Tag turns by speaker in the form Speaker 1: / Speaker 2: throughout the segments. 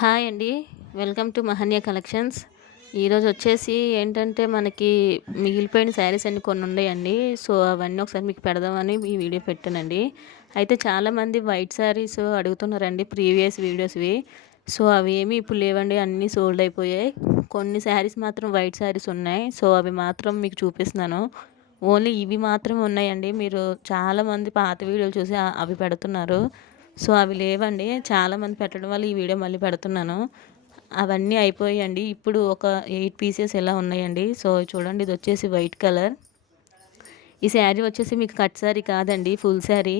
Speaker 1: Hi అండి. Welcome to Mahanya collections. ఈరోజు వచ్చేసి ఏంటంటే మనకి మిగిలిపోయిన శారీస్ అన్ని కొన్ని ఉన్నాయండి. సో అవన్నీ ఒకసారి మీకు పెడదామని ఈ వీడియో పెట్టానండి. అయితే చాలామంది వైట్ శారీస్ అడుగుతున్నారండి ప్రీవియస్ వీడియోస్వి. సో అవి ఏమి ఇప్పుడు లేవండి అన్నీ సోల్డ్ అయిపోయాయి. కొన్ని శారీస్ మాత్రం వైట్ శారీస్ ఉన్నాయి. సో అవి మాత్రం మీకు చూపిస్తున్నాను. ఓన్లీ ఇవి మాత్రమే ఉన్నాయండి. మీరు చాలామంది పాత వీడియోలు చూసి అవి పెడుతున్నారు. సో అవి లేవండి. చాలామంది పెట్టడం వల్ల ఈ వీడియో మళ్ళీ పెడుతున్నాను. అవన్నీ అయిపోయాయండి. ఇప్పుడు ఒక ఎయిట్ పీసెస్ ఎలా ఉన్నాయండి. సో చూడండి ఇది వచ్చేసి వైట్ కలర్. ఈ శారీ వచ్చేసి మీకు కట్ శారీ కాదండి ఫుల్ శారీ.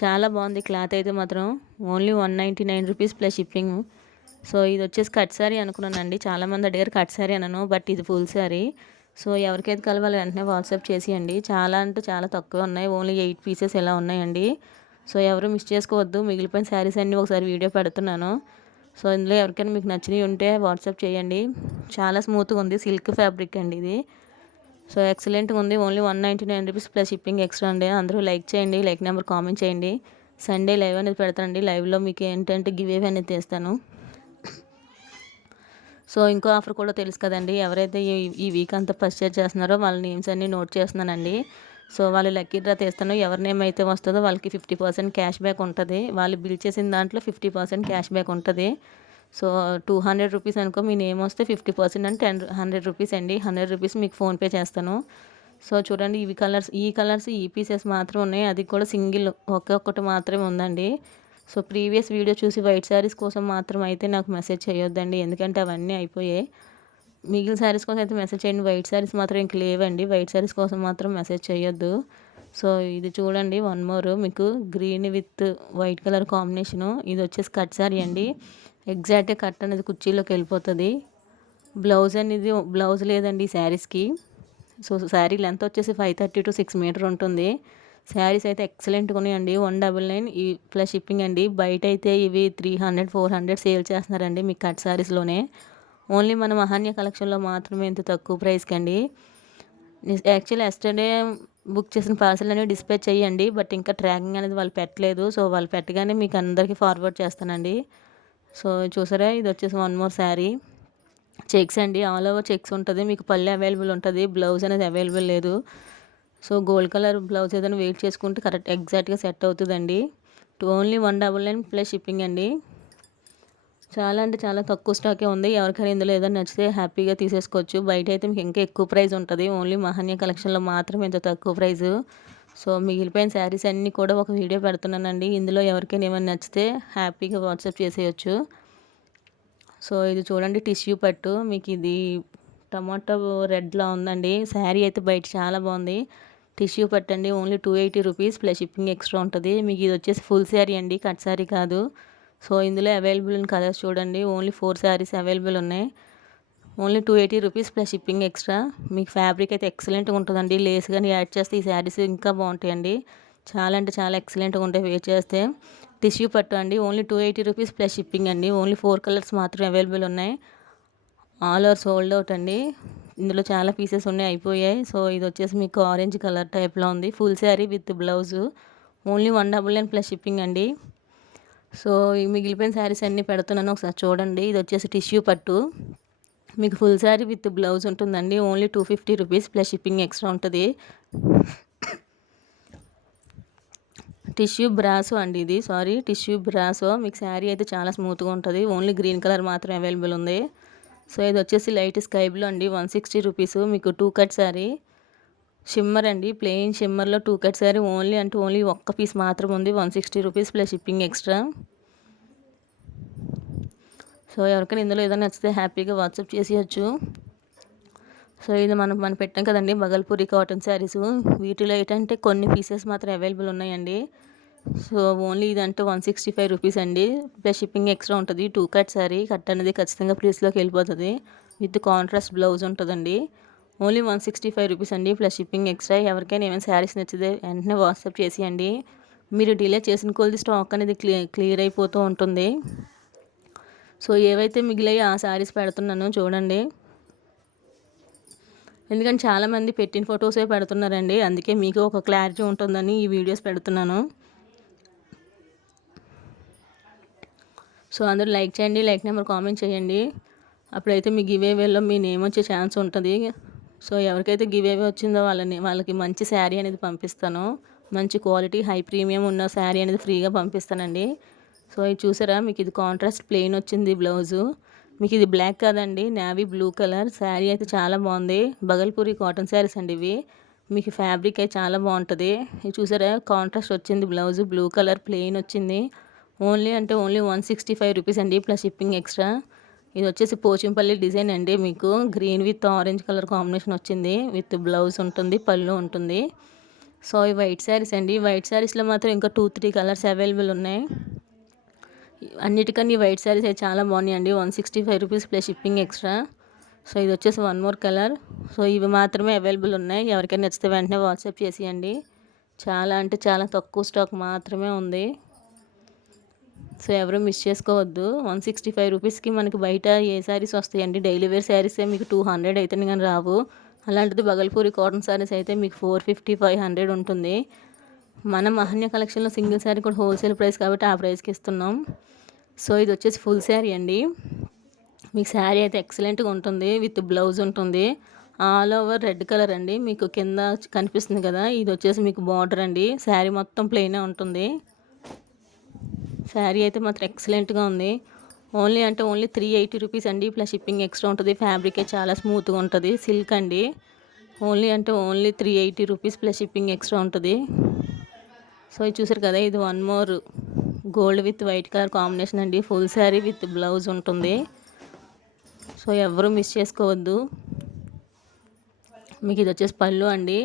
Speaker 1: చాలా బాగుంది క్లాత్ అయితే మాత్రం. Only one ninety nine rupees plus shipping. So ఇది వచ్చేసి కట్ శారీ అనుకున్నానండి. చాలామంది అడిగారు కట్ శారీ అనను బట్ ఇది ఫుల్ శారీ. సో ఎవరికైతే కలవాలి వెంటనే వాట్సాప్ చేసేయండి. చాలా అంటే చాలా తక్కువ ఉన్నాయి. ఓన్లీ ఎయిట్ పీసెస్ ఎలా ఉన్నాయండి. సో ఎవరు మిస్ చేసుకోవద్దు. మిగిలిపోయిన శారీస్ అన్నీ ఒకసారి వీడియో పెడుతున్నాను. సో ఇందులో ఎవరికైనా మీకు నచ్చినవి ఉంటే వాట్సాప్ చేయండి. చాలా స్మూత్గా ఉంది. సిల్క్ ఫ్యాబ్రిక్ అండి ఇది. సో ఎక్సలెంట్గా ఉంది. Only one ninety nine rupees plus shipping extra అండి. అందరూ లైక్ చేయండి. లైక్ నెంబర్ కామెంట్ చేయండి. సండే లైవ్ అనేది పెడతానండి. లైవ్లో మీకు ఏంటంటే గివ్ అవే అనేది తీస్తాను. సో ఇంకో ఆఫర్ కూడా తెలుసు కదండి. ఎవరైతే ఈ వీక్ అంతా పర్చేజ్ చేస్తున్నారో వాళ్ళ నేమ్స్ అన్నీ నోట్ చేస్తున్నానండి. సో వాళ్ళు లక్కీ డ్రా తీస్తాను ఎవరి నేమ్ అయితే వస్తుందో వాళ్ళకి ఫిఫ్టీ పర్సెంట్ క్యాష్ బ్యాక్ ఉంటుంది. వాళ్ళు బిల్ చేసిన దాంట్లో ఫిఫ్టీ పర్సెంట్ క్యాష్ బ్యాక్ ఉంటుంది. సో టూ హండ్రెడ్ రూపీస్ అనుకో మీ నేమ్ వస్తే ఫిఫ్టీ పర్సెంట్ అంటే టెన్ హండ్రెడ్ రూపీస్ అండి. హండ్రెడ్ రూపీస్ మీకు ఫోన్పే చేస్తాను. సో చూడండి ఇవి కలర్స్ ఈ కలర్స్ ఈ పీసెస్ మాత్రం ఉన్నాయి. అది కూడా సింగిల్ ఒకే ఒక్కటి మాత్రమే ఉందండి. సో ప్రీవియస్ వీడియో చూసి వైట్ శారీస్ కోసం మాత్రం అయితే నాకు మెసేజ్ చేయొద్దండి. ఎందుకంటే అవన్నీ అయిపోయాయి. మిగిలిన శారీస్ కోసం అయితే మెసేజ్ చేయండి. వైట్ శారీస్ మాత్రం ఇంక లేవండి. వైట్ శారీస్ కోసం మాత్రం మెసేజ్ చేయొద్దు. సో ఇది చూడండి వన్ మోర్ మీకు green with white colour combination ఇది వచ్చేసి కట్ శారీ అండి. ఎగ్జాక్ట్గా కట్ అనేది కుర్చీలోకి వెళ్ళిపోతుంది. బ్లౌజ్ అనేది బ్లౌజ్ లేదండి శారీస్కి సో శారీ లెంత్ వచ్చేసి five thirty to six metre ఉంటుంది. శారీస్ అయితే ఎక్సలెంట్గా ఉన్నాయండి. వన్ డబల్ నైన్ ఈ ప్లస్ షిప్పింగ్ అండి. బయట అయితే ఇవి three hundred four hundred sale చేస్తున్నారండి మీకు కట్ శారీస్లోనే ఓన్లీ మన మహాన్య కలెక్షన్లో మాత్రమే ఇంత తక్కువ ప్రైస్కి అండి. యాక్చువల్లీ ఎస్టర్డే బుక్ చేసిన పార్సల్ అనేవి డిస్పాచ్ చేయండి బట్ ఇంకా ట్రాకింగ్ అనేది వాళ్ళు పెట్టలేదు. సో వాళ్ళు పెట్టగానే మీకు అందరికీ ఫార్వర్డ్ చేస్తానండి. సో చూసారా ఇది వచ్చేసి వన్ మోర్ శారీ. చెక్స్ అండి ఆల్ ఓవర్ చెక్స్ ఉంటుంది. మీకు పల్లె అవైలబుల్ ఉంటుంది బ్లౌజ్ అనేది అవైలబుల్ లేదు. సో గోల్డ్ కలర్ బ్లౌజ్ ఏదైనా వెయిట్ చేసుకుంటే కరెక్ట్ ఎగ్జాక్ట్గా సెట్ అవుతుందండి. Only one double nine plus shipping అండి. చాలా అంటే చాలా తక్కువ స్టాకే ఉంది. ఎవరికైనా ఇందులో ఏదైనా నచ్చితే హ్యాపీగా తీసేసుకోవచ్చు. బయట అయితే మీకు ఇంకా ఎక్కువ ప్రైస్ ఉంటుంది. ఓన్లీ మహన్య కలెక్షన్లో మాత్రమే ఇంత తక్కువ ప్రైస్. సో మిగిలిపోయిన శారీస్ అన్నీ కూడా ఒక వీడియో పెడుతున్నానండి. ఇందులో ఎవరికైనా ఏమైనా నచ్చితే హ్యాపీగా వాట్సాప్ చేసేయచ్చు. సో ఇది చూడండి టిష్యూ పట్టు. మీకు ఇది టమాటో రెడ్లా ఉందండి. శారీ అయితే బయట చాలా బాగుంది. టిష్యూ పట్టండి. Only two eighty rupees plus shipping extra ఉంటుంది. మీకు ఇది వచ్చేసి ఫుల్ శారీ అండి. కట్ శారీ కాదు. సో ఇందులో అవైలబుల్ ఉన్న కలర్స్ చూడండి. ఓన్లీ ఫోర్ శారీస్ అవైలబుల్ ఉన్నాయి. Only two eighty rupees plus shipping extra మీకు ఫ్యాబ్రిక్ అయితే ఎక్సలెంట్గా ఉంటుందండి. లేస్ కానీ యాడ్ చేస్తే ఈ శారీస్ ఇంకా బాగుంటాయండి. చాలా అంటే చాలా ఎక్సలెంట్గా ఉంటాయి వేర్ చేస్తే. టిష్యూ పట్టు అండి. Only two eighty rupees plus shipping అండి. ఓన్లీ ఫోర్ కలర్స్ మాత్రం అవైలబుల్ ఉన్నాయి. ఆల్ ఓవర్ సోల్డ్ అవుట్ అండి. ఇందులో చాలా పీసెస్ ఉన్నాయి అయిపోయాయి. సో ఇది వచ్చేసి మీకు ఆరెంజ్ కలర్ టైప్లో ఉంది. Full sari with blouse only one double nine plus shipping అండి. సో ఈ మిగిలిపోయిన శారీస్ అన్నీ పెడుతున్నాను. ఒకసారి చూడండి. ఇది వచ్చేసి టిష్యూ పట్టు. మీకు ఫుల్ శారీ విత్ బ్లౌజ్ ఉంటుందండి. Only two fifty rupees plus shipping extra ఉంటుంది. టిష్యూ బ్రాసో అండి ఇది. Sorry tissue brasso. మీకు శారీ అయితే చాలా స్మూత్గా ఉంటుంది. ఓన్లీ గ్రీన్ కలర్ మాత్రం అవైలబుల్ ఉంది. సో ఇది వచ్చేసి లైట్ స్కై బ్లూ అండి. One sixty rupees. మీకు టూ కట్ శారీ. షిమ్మర్ అండి. ప్లెయిన్ షిమ్మర్లో టూ కట్ శారీ ఓన్లీ అంటే ఓన్లీ ఒక్క పీస్ మాత్రం ఉంది. One sixty rupees plus shipping extra. So ఎవరికైనా ఇందులో ఏదైనా నచ్చితే హ్యాపీగా వాట్సాప్ చేసేయచ్చు. సో ఇది మనం మనం పెట్టాం కదండి. బగల్పూరి కాటన్ శారీస్. వీటిలో ఏంటంటే కొన్ని పీసెస్ మాత్రం అవైలబుల్ ఉన్నాయండి. సో ఓన్లీ ఇదంటే వన్ సిక్స్టీ ఫైవ్ రూపీస్ అండి. ప్లస్ షిప్పింగ్ ఎక్స్ట్రా ఉంటుంది. Two cut sari. కట్ అనేది ఖచ్చితంగా ప్లీస్లోకి వెళ్ళిపోతుంది. విత్ కాంట్రాస్ట్ బ్లౌజ్ ఉంటుందండి. Only one sixty five rupees అండి ప్లస్ షిప్పింగ్ ఎక్స్ట్రా. ఎవరికైనా ఏమైనా శారీస్ నచ్చితే వెంటనే వాట్సాప్ చేసేయండి. మీరు డిలే చేసిన కొలది స్టాక్ అనేది క్లియర్ క్లియర్ అయిపోతూ ఉంటుంది. సో ఏవైతే మిగిలాయి ఆ శారీస్ పెడుతున్నానో చూడండి. ఎందుకంటే చాలామంది పెట్టిన ఫొటోసే పెడుతున్నారండి. అందుకే మీకు ఒక క్లారిటీ ఉంటుందని ఈ వీడియోస్ పెడుతున్నాను. సో అందరూ లైక్ చేయండి లైక్ నెంబర్ కామెంట్ చేయండి. అప్పుడైతే మీ గివేవేలో మీ నేమ్ వచ్చే ఛాన్స్ ఉంటుంది. సో ఎవరికైతే గివేవే వచ్చిందో వాళ్ళని వాళ్ళకి మంచి శారీ అనేది పంపిస్తాను. మంచి క్వాలిటీ హై ప్రీమియం ఉన్న శారీ అనేది ఫ్రీగా పంపిస్తానండి. సో ఇది చూసారా? మీకు ఇది కాంట్రాస్ట్ ప్లెయిన్ వచ్చింది బ్లౌజు. మీకు ఇది బ్లాక్ కాదండి నావీ బ్లూ కలర్ శారీ అయితే చాలా బాగుంది. బగల్పూరి కాటన్ శారీస్ అండి ఇవి. మీకు ఫ్యాబ్రిక్ అయితే చాలా బాగుంటుంది. ఇది చూసారా? కాంట్రాస్ట్ వచ్చింది బ్లౌజ్ బ్లూ కలర్ ప్లెయిన్ వచ్చింది. ఓన్లీ అంటే only one sixty five rupees అండి ప్లస్ షిప్పింగ్ ఎక్స్ట్రా ఇది వచ్చేసి పోచింపల్లి డిజైన్ అండి. మీకు green with orange colour combination వచ్చింది. విత్ బ్లౌజ్ ఉంటుంది పళ్ళు ఉంటుంది. సో ఈ వైట్ శారీస్ అండి. వైట్ శారీస్లో మాత్రం ఇంకా టూ త్రీ కలర్స్ అవైలబుల్ ఉన్నాయి. అన్నిటికన్నా వైట్ శారీస్ అయితే చాలా బాగున్నాయి అండి. One sixty five rupees plus shipping extra. So ఇది వచ్చేసి వన్ మోర్ కలర్. సో ఇవి మాత్రమే అవైలబుల్ ఉన్నాయి. ఎవరికైనా నచ్చితే వెంటనే వాట్సాప్ చేసేయండి. చాలా అంటే చాలా తక్కువ స్టాక్ మాత్రమే ఉంది. సో ఎవరు మిస్ చేసుకోవద్దు. వన్ సిక్స్టీ ఫైవ్ రూపీస్కి మనకి బయట ఏ శారీస్ వస్తాయండి? డైలీ వేర్ శారీసే మీకు టూ హండ్రెడ్ అయితే కానీ రావు. అలాంటిది బగల్పూరి కాటన్ శారీస్ అయితే మీకు ఫోర్ ఫిఫ్టీ ఫైవ్ హండ్రెడ్ ఉంటుంది. మన మహన్య కలెక్షన్లో సింగిల్ శారీ కూడా హోల్సేల్ ప్రైస్ కాబట్టి ఆ ప్రైస్కి ఇస్తున్నాం. సో ఇది వచ్చేసి ఫుల్ శారీ అండి. మీకు శారీ అయితే ఎక్సలెంట్గా ఉంటుంది. విత్ బ్లౌజ్ ఉంటుంది. ఆల్ ఓవర్ రెడ్ కలర్ అండి. మీకు కింద కనిపిస్తుంది కదా? ఇది వచ్చేసి మీకు బార్డర్ అండి. శారీ మొత్తం ప్లెయినే ఉంటుంది. శారీ అయితే మాత్రం ఎక్సలెంట్గా ఉంది. ఓన్లీ అంటే ఓన్లీ త్రీ ఎయిటీ రూపీస్ అండి. ప్లస్ షిప్పింగ్ ఎక్స్ట్రా ఉంటుంది. ఫ్యాబ్రిక్ చాలా స్మూత్గా ఉంటుంది. సిల్క్ అండి. ఓన్లీ అంటే only three eighty rupees plus shipping extra ఉంటుంది. సో ఇది చూసారు కదా ఇది one more gold with white colour combination అండి. ఫుల్ శారీ విత్ బ్లౌజ్ ఉంటుంది. సో ఎవరు మిస్ చేసుకోవద్దు. మీకు ఇది వచ్చేసి పళ్ళు అండి.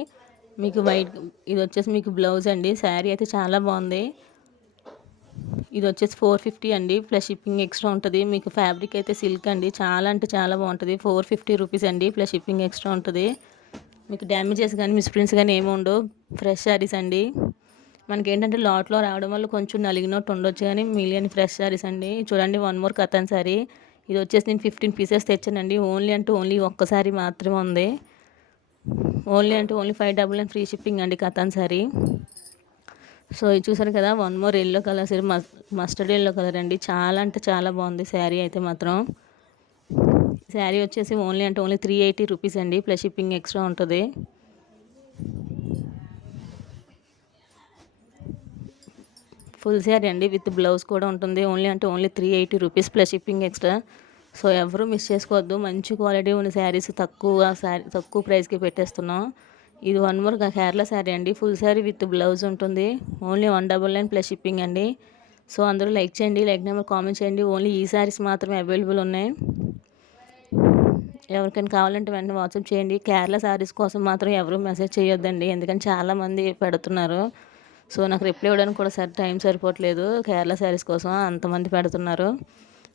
Speaker 1: మీకు వైట్ ఇది వచ్చేసి మీకు బ్లౌజ్ అండి. శారీ అయితే చాలా బాగుంది. ఇది వచ్చేసి ఫోర్ ఫిఫ్టీ అండి. ప్లస్ షిప్పింగ్ ఎక్స్ట్రా ఉంటుంది. మీకు ఫ్యాబ్రిక్ అయితే సిల్క్ అండి. చాలా అంటే చాలా బాగుంటుంది. ఫోర్ ఫిఫ్టీ రూపీస్ అండి. ప్లస్ షిప్పింగ్ ఎక్స్ట్రా ఉంటుంది. మీకు డ్యామేజెస్ కానీ మిస్ప్రింట్స్ కానీ ఏమి ఉండవు. ఫ్రెష్ శారీస్ అండి. మనకి ఏంటంటే లాట్లో రావడం వల్ల కొంచెం నలిగినట్టు ఉండొచ్చు కానీ మిలియన్ ఫ్రెష్ శారీస్ అండి. చూడండి వన్ మోర్ కథన్ శారీ. ఇది వచ్చేసి నేను ఫిఫ్టీన్ పీసెస్ తెచ్చానండి. ఓన్లీ అంటే ఓన్లీ ఒక్కసారి మాత్రమే ఉంది. ఓన్లీ అంటే only five double and free shipping అండి కథన్ శారీ. సో ఇది చూసారు కదా వన్ మోర్ ఎల్లో కలర్ సరే మస్టర్డ్ ఎల్లో కలర్ అండి. చాలా అంటే చాలా బాగుంది శారీ అయితే మాత్రం. శారీ వచ్చేసి ఓన్లీ అంటే ఓన్లీ త్రీ ఎయిటీ రూపీస్ అండి. ప్లస్ షిప్పింగ్ ఎక్స్ట్రా ఉంటుంది. ఫుల్ శారీ అండి విత్ బ్లౌజ్ కూడా ఉంటుంది. ఓన్లీ అంటే only three eighty rupees plus shipping extra so ఎవరు మిస్ చేసుకోవద్దు. మంచి క్వాలిటీ ఉన్న శారీస్ తక్కువ శారీ తక్కువ ప్రైస్కి పెట్టేస్తున్నాం. ఇది వన్ మోర్ కేరళ శారీ అండి. ఫుల్ శారీ విత్ బ్లౌజ్ ఉంటుంది. Only one double nine plus shipping అండి. సో అందరూ లైక్ చేయండి లైక్ నెంబర్ కామెంట్ చేయండి. ఓన్లీ ఈ శారీస్ మాత్రమే అవైలబుల్ ఉన్నాయి. ఎవరికైనా కావాలంటే వెంటనే వాట్సాప్ చేయండి. కేరళ శారీస్ కోసం మాత్రం ఎవరు మెసేజ్ చేయొద్దండి. ఎందుకంటే చాలామంది పెడుతున్నారు. సో నాకు రిప్లై ఇవ్వడానికి కూడా సరి టైం సరిపోవట్లేదు. కేరళ శారీస్ కోసం అంతమంది పెడుతున్నారు.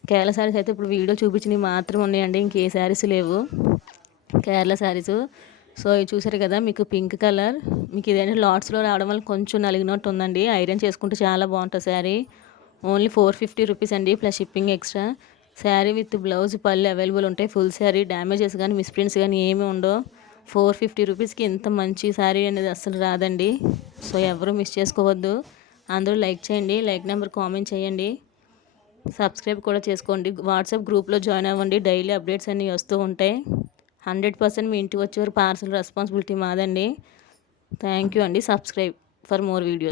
Speaker 1: కేరళ శారీస్ అయితే ఇప్పుడు వీడియో చూపించినవి మాత్రం ఉన్నాయండి. ఇంకే శారీస్ లేవు. కేరళ శారీస్ సో ఇవి చూసారు కదా మీకు పింక్ కలర్ మీకు ఇదేంటి లాట్స్లో రావడం వల్ల కొంచెం నలిగినట్టు ఉందండి. ఐరన్ చేసుకుంటే చాలా బాగుంటుంది sari. Only four fifty rupees అండి plus shipping extra sari with blouse పళ్ళు అవైలబుల్ ఉంటాయి. ఫుల్ శారీ డ్యామేజెస్ కానీ మిస్ప్రింట్స్ కానీ ఏమీ ఉండవు. ఫోర్ ఫిఫ్టీ రూపీస్కి ఇంత మంచి శారీ అనేది అసలు రాదండి. సో ఎవరు మిస్ చేసుకోవద్దు. అందరూ లైక్ చేయండి లైక్ నెంబర్ కామెంట్ చేయండి. సబ్స్క్రైబ్ కూడా చేసుకోండి. వాట్సాప్ గ్రూప్లో జాయిన్ అవ్వండి. డైలీ అప్డేట్స్ అన్నీ వస్తూ ఉంటాయి. హండ్రెడ్ పర్సెంట్ మీ ఇంటికి వచ్చేవారు పార్సల్ రెస్పాన్సిబిలిటీ మాదండి. థ్యాంక్ యూ అండి. Subscribe for more video